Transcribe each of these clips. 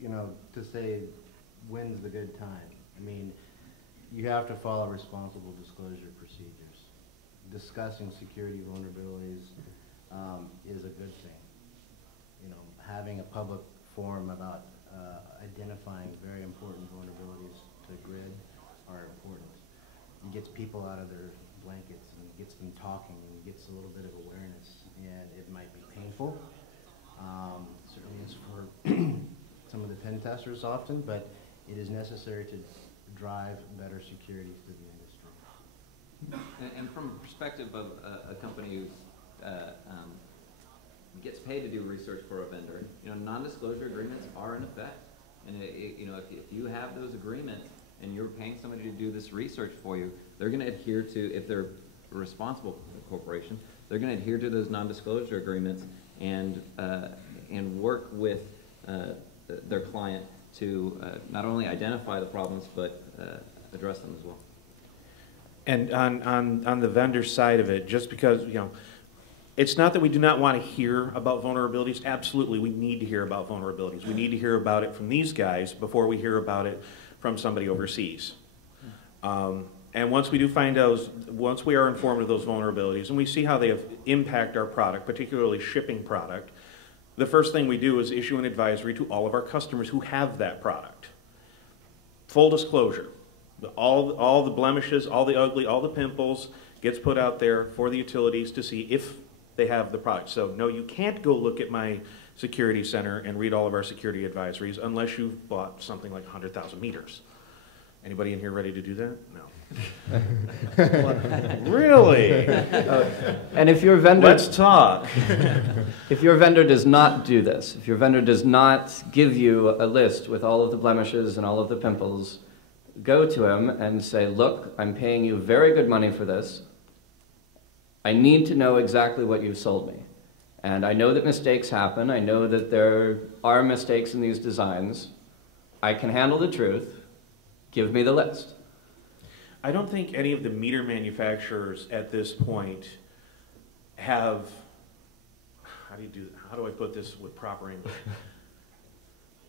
you know, to say when's the good time. I mean, you have to follow responsible disclosure procedures. Discussing security vulnerabilities is a good thing. You know, having a public forum about identifying very important vulnerabilities to grid are important. It gets people out of their blankets and gets them talking and gets a little bit of awareness, and it might be painful. Certainly is for some of the pen testers often, but it is necessary to drive better security through the industry. And from a perspective of a company who gets paid to do research for a vendor, you know, non-disclosure agreements are in effect. And you know, if you have those agreements and you're paying somebody to do this research for you, they're going to adhere to, if they're a responsible corporation, they're going to adhere to those non-disclosure agreements and work with their client to not only identify the problems but address them as well. And on the vendor side of it, just because, you know, it's not that we do not want to hear about vulnerabilities. Absolutely, we need to hear about vulnerabilities. We need to hear about it from these guys before we hear about it from somebody overseas. And once we do find those, once we are informed of those vulnerabilities and we see how they impact our product, particularly shipping product, the first thing we do is issue an advisory to all of our customers who have that product. Full disclosure. All the blemishes, all the ugly, all the pimples gets put out there for the utilities to see if they have the product. So no, you can't go look at my security center and read all of our security advisories unless you've bought something like 100,000 meters. Anybody in here ready to do that? No. Really? And if your vendor... Let's talk. If your vendor does not do this, if your vendor does not give you a list with all of the blemishes and all of the pimples, go to him and say, look, I'm paying you very good money for this. I need to know exactly what you've sold me. And I know that mistakes happen. I know that there are mistakes in these designs. I can handle the truth. Give me the list. I don't think any of the meter manufacturers at this point have, how do I put this with proper English?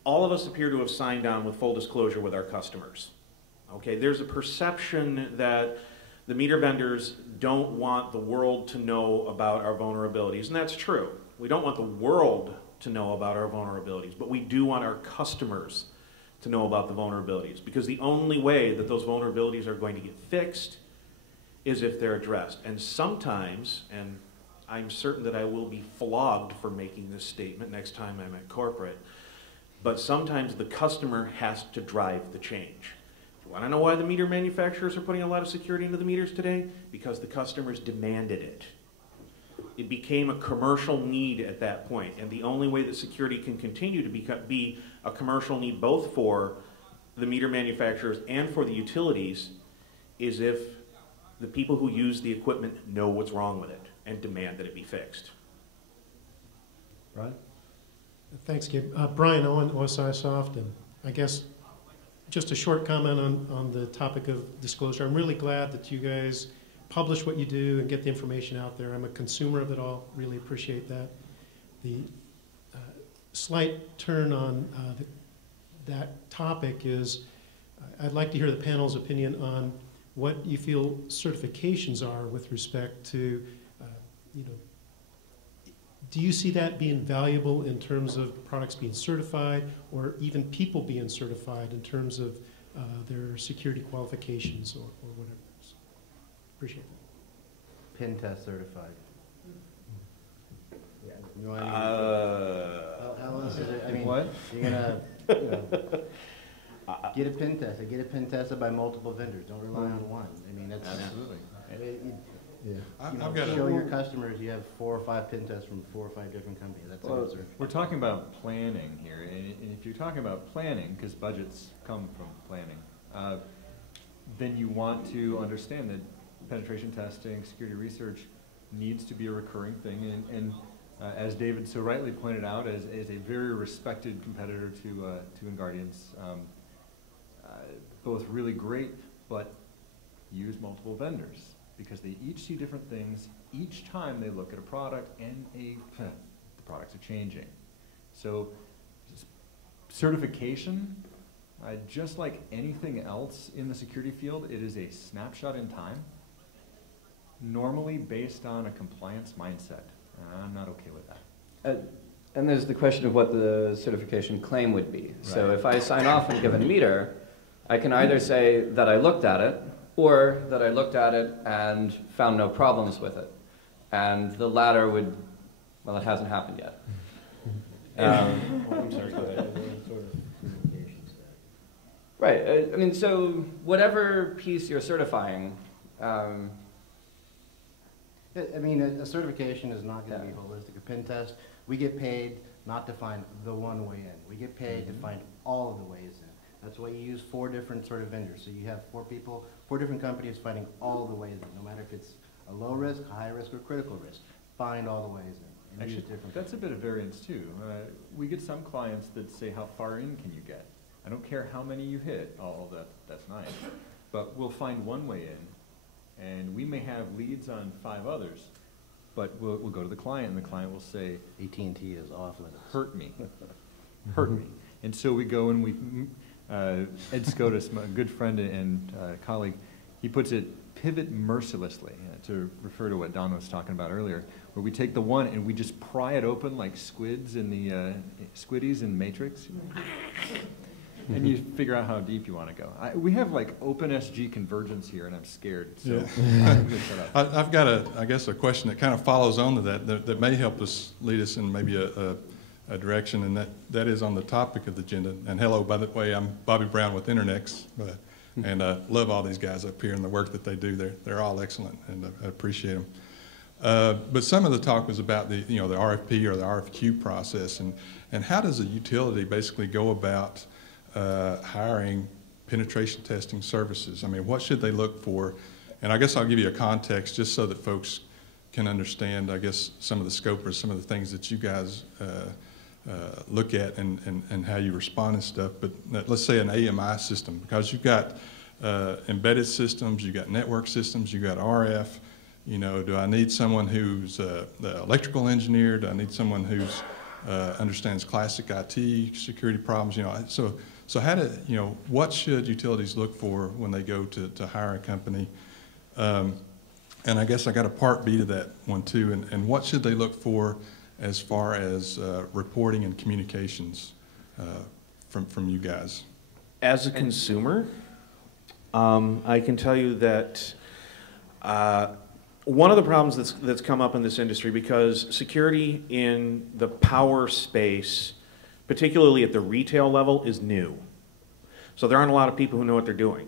All of us appear to have signed on with full disclosure with our customers. Okay, there's a perception that the meter vendors don't want the world to know about our vulnerabilities, and that's true. We don't want the world to know about our vulnerabilities, but we do want our customers to know about the vulnerabilities, because the only way that those vulnerabilities are going to get fixed is if they're addressed. And sometimes, and I'm certain that I will be flogged for making this statement next time I'm at corporate, but sometimes the customer has to drive the change. Want to know why the meter manufacturers are putting a lot of security into the meters today? Because the customers demanded it. It became a commercial need at that point, and the only way that security can continue to be a commercial need both for the meter manufacturers and for the utilities is if the people who use the equipment know what's wrong with it and demand that it be fixed. Right? Thanks, Gabe. Brian Owen, OSI Soft, and I guess just a short comment on the topic of disclosure. I'm really glad that you guys publish what you do and get the information out there. I'm a consumer of it all, really appreciate that. The slight turn on that topic is I'd like to hear the panel's opinion on what you feel certifications are with respect to, you know, do you see that being valuable in terms of products being certified or even people being certified in terms of their security qualifications or whatever? Appreciate that. Pen test certified. Yeah. You know how else is it? I mean, what? You're gonna, you know, get a pen test. Get a pen tested by multiple vendors. Don't rely on one. I mean, that's absolutely. Yeah. I've got show your customers you have 4 or 5 pen tests from 4 or 5 different companies. That's well, we're talking about planning here, and if you're talking about planning, because budgets come from planning, then you want to understand that penetration testing, security research needs to be a recurring thing, and as David so rightly pointed out, as a very respected competitor to Enguardian's, both really great, but use multiple vendors, because they each see different things each time they look at a product, and the products are changing. So certification, just like anything else in the security field, it is a snapshot in time, normally based on a compliance mindset. I'm not okay with that. And there's the question of what the certification claim would be. So Right. if I sign off on a given meter, I can either say that I looked at it, or that I looked at it and found no problems with it. And the latter would, well, it hasn't happened yet. I'm sorry, go ahead. Right. I mean, so whatever piece you're certifying, I mean, a certification is not going to be holistic. A pen test, we get paid not to find the one way in. We get paid to find all of the ways in. That's why you use 4 different sort of vendors. So you have 4 people, 4 different companies finding all the ways in, no matter if it's a low risk, high risk, or critical risk. Find all the ways in. And use Actually, different that's a bit of variance too. We get some clients that say, how far in can you get? I don't care how many you hit, that's nice. But we'll find one way in, and we may have leads on 5 others, but we'll go to the client, and the client will say, AT&T is off limits. hurt me, hurt me. And so we go and we, Ed Scotus, my good friend and colleague, he puts it, pivot mercilessly, to refer to what Don was talking about earlier, where we take the one and we just pry it open like squids in the, squiddies in Matrix. And you figure out how deep you want to go. We have like OpenSG convergence here, and I'm scared. So I'm gonna shut up. I've got I guess a question that kind of follows on to that may help us lead us in maybe a direction, and that is on the topic of the agenda. And hello, by the way, I'm Bobby Brown with Internex, and love all these guys up here and the work that they do. They're all excellent, and I appreciate them. But some of the talk was about the the RFP or the RFQ process, and how does a utility basically go about hiring penetration testing services? I mean, what should they look for? And I guess I'll give you a context just so that folks can understand, I guess, some of the scope or some of the things that you guys look at and how you respond and stuff. But let's say an AMI system, because you've got embedded systems, you've got network systems, you've got RF. Do I need someone who's the electrical engineer? Do I need someone who's understands classic IT security problems? So how what should utilities look for when they go to hire a company? And I guess I got a part B to that one too. And what should they look for as far as reporting and communications from you guys? As a consumer, I can tell you that one of the problems that's come up in this industry, because security in the power space, particularly at the retail level, is new. So there aren't a lot of people who know what they're doing.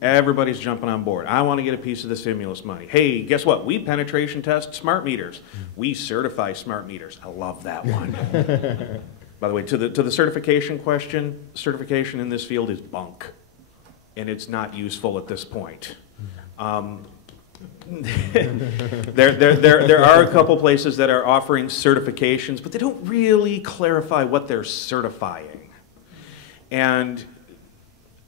Everybody's jumping on board. I want to get a piece of the stimulus money. Hey, guess what? We penetration test smart meters. We certify smart meters. I love that one. By the way, to the certification question, certification in this field is bunk, and it's not useful at this point. There are a couple places that are offering certifications, but they don't really clarify what they're certifying. And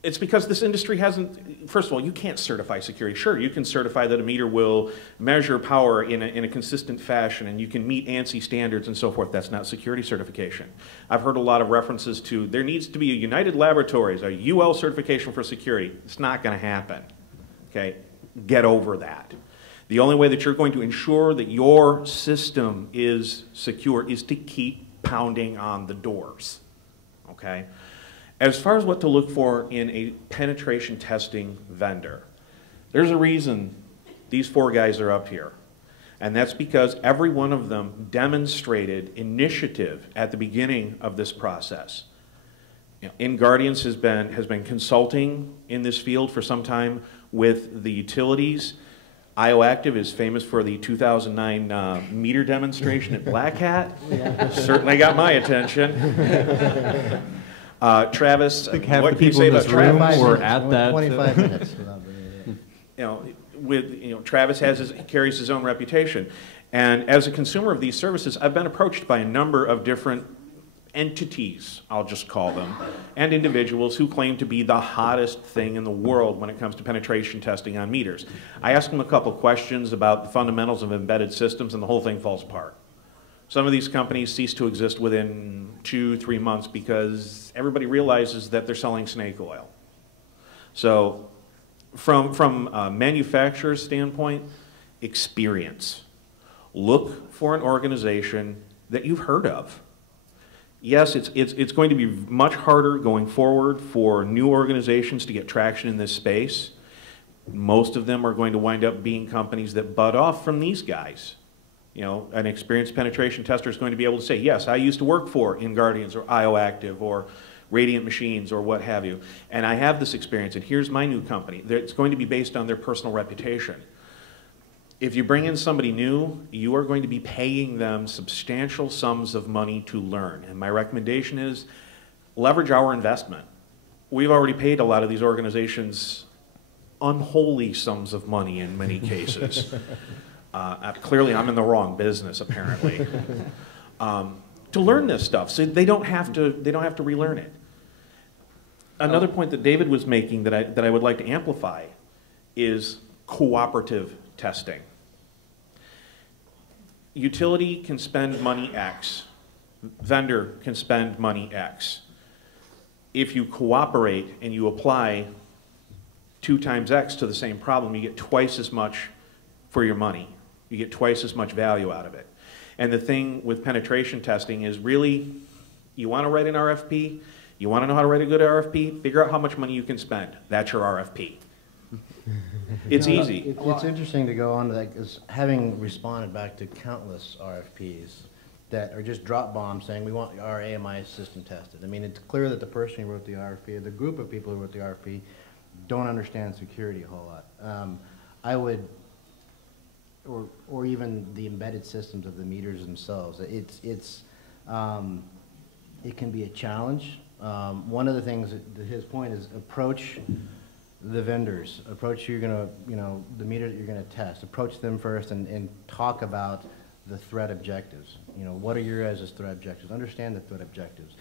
it's because this industry hasn't, first of all, you can't certify security. Sure, you can certify that a meter will measure power in a consistent fashion, and you can meet ANSI standards and so forth. That's not security certification. I've heard a lot of references to there needs to be a United Laboratories, a UL certification for security. It's not going to happen. Okay? Get over that. The only way that you're going to ensure that your system is secure is to keep pounding on the doors. Okay? As far as what to look for in a penetration testing vendor, there's a reason these 4 guys are up here. And that's because every one of them demonstrated initiative at the beginning of this process. InGuardians has been consulting in this field for some time with the utilities. IOActive is famous for the 2009 meter demonstration at Black Hat. Certainly got my attention. Travis, I think half what the can you people say in this about room Travis? were at that. 25 minutes without bringing it up. Travis carries his own reputation, and as a consumer of these services, I've been approached by a number of different entities, I'll just call them, and individuals who claim to be the hottest thing in the world when it comes to penetration testing on meters. I ask them a couple questions about the fundamentals of embedded systems, and the whole thing falls apart. Some of these companies cease to exist within 2-3 months because everybody realizes that they're selling snake oil. So from a manufacturer's standpoint, experience. Look for an organization that you've heard of. Yes, it's going to be much harder going forward for new organizations to get traction in this space. Most of them are going to wind up being companies that bud off from these guys. You know, an experienced penetration tester is going to be able to say, yes, I used to work for InGuardians or IOActive or Radiant Machines or what have you, and I have this experience, and here's my new company. It's going to be based on their personal reputation. If you bring in somebody new, you are going to be paying them substantial sums of money to learn, and my recommendation is leverage our investment. We've already paid a lot of these organizations unholy sums of money in many cases. Clearly, I'm in the wrong business, apparently. To learn this stuff, so they don't have to relearn it. Another point that David was making that I would like to amplify is cooperative testing. Utility can spend money X. Vendor can spend money X. If you cooperate and you apply 2 times X to the same problem, you get twice as much for your money. You get twice as much value out of it. And the thing with penetration testing is really, you want to write an RFP, you want to know how to write a good RFP, figure out how much money you can spend. That's your RFP. It's easy. It's interesting to go on to that, because having responded back to countless RFPs that are just drop bombs saying we want our AMI system tested. I mean, it's clear that the person who wrote the RFP, or the group of people who wrote the RFP, don't understand security a whole lot. I would, or even the embedded systems of the meters themselves. It can be a challenge. One of the things, that his point is, approach the vendors, approach who you're gonna, the meter that you're gonna test. Approach them first and talk about the threat objectives. What are your guys' threat objectives? Understand the threat objectives.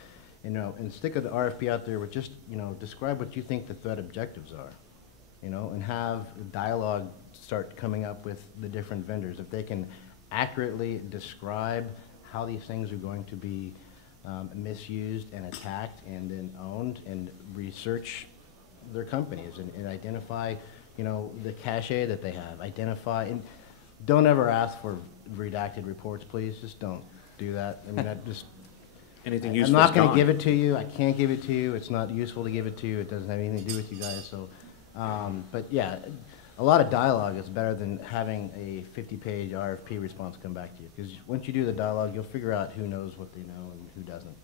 And stick the RFP out there with just, describe what you think the threat objectives are. And have dialogue start coming up with the different vendors. If they can accurately describe how these things are going to be misused and attacked and then owned, and research their companies and identify, the cache that they have. Identify, and don't ever ask for redacted reports, please. Just don't do that. I mean, Anything I'm useful not is going to gone. give it to you. I can't give it to you. It's not useful to give it to you. It doesn't have anything to do with you guys. So, but yeah, a lot of dialogue is better than having a 50-page RFP response come back to you. Because once you do the dialogue, you'll figure out who knows what they know and who doesn't.